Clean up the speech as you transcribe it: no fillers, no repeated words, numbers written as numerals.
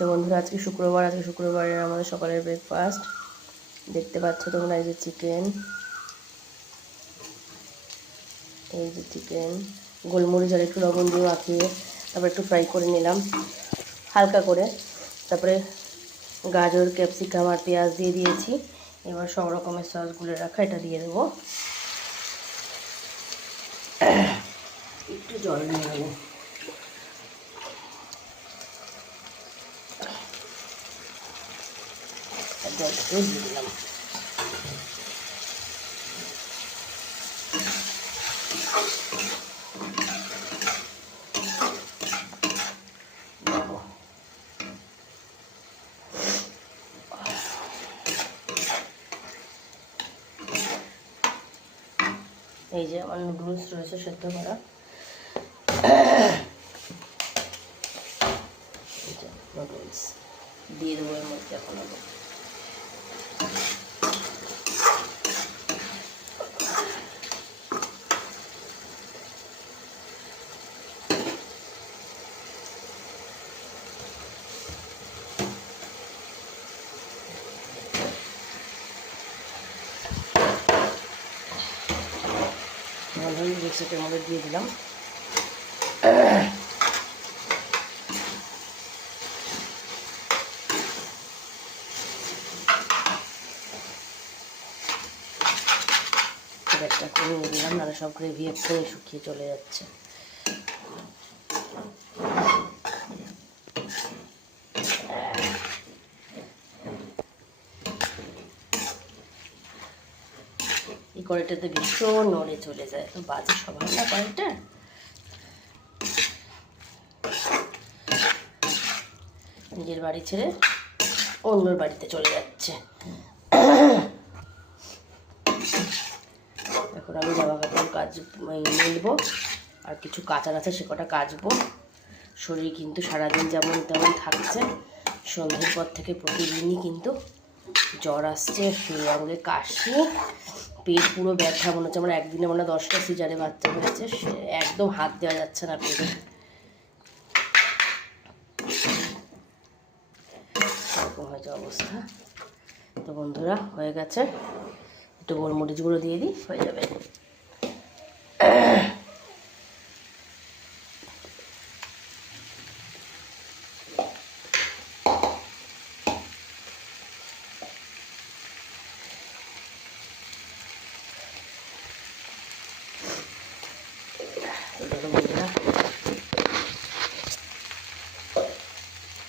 তো বন্ধুরা আজকে শুক্রবারের আমাদের সকালের ব্রেকফাস্ট দেখতে পাচ্ছ তোমরা। এই যে চিকেন, গোলমরিচ আর একটু লবণ দিয়ে মাখিয়ে তারপর একটু ফ্রাই করে নিলাম হালকা করে। তারপরে গাজর, ক্যাপসিকাম আর পেঁয়াজ দিয়ে দিয়েছি। এবার সব রকমের সসগুলো রাখা এটা দিয়ে দেবো। একটু জল নিয়ে নেবো। জলটাকে দিয়ে দিলাম। এই যে আমার নুডলস রয়েছে সেদ্ধ করা, নুডলস দিয়ে দেবো এর মধ্যে। এখন মিক্সিটার মধ্যে দিয়ে দিলাম। একটা কমিয়ে দিলাম, নাহলে সব গ্রেভি একটু শুকিয়ে চলে যাচ্ছে। এই কড়াইটাতে ভীষণ নড়ে চলে যায়, তো বাজে সবাই না কড়াইটা। নিজের বাড়ি ছেড়ে অন্যর বাড়িতে চলে যাচ্ছে। এখন আমি জামা কাপড় মেলবো, আর কিছু কাচার আছে সে কটা কাচবো। শরীর কিন্তু সারাদিন যেমন তেমন থাকছে। সন্ধ্যের পর থেকে প্রতিদিনই কিন্তু জ্বর আসছে, আঙুলে কাশি, পেট পুরো ব্যথা। মনে হচ্ছে আমার একদিনে 10টা সিজারে বাচ্চা হয়েছে। সে একদম হাত দেওয়া যাচ্ছে না পেটে, এরকম হয়েছে অবস্থা। তো বন্ধুরা হয়ে গেছে, একটু গোলমরিচ গুঁড়ো দিয়ে দিই, হয়ে যাবে।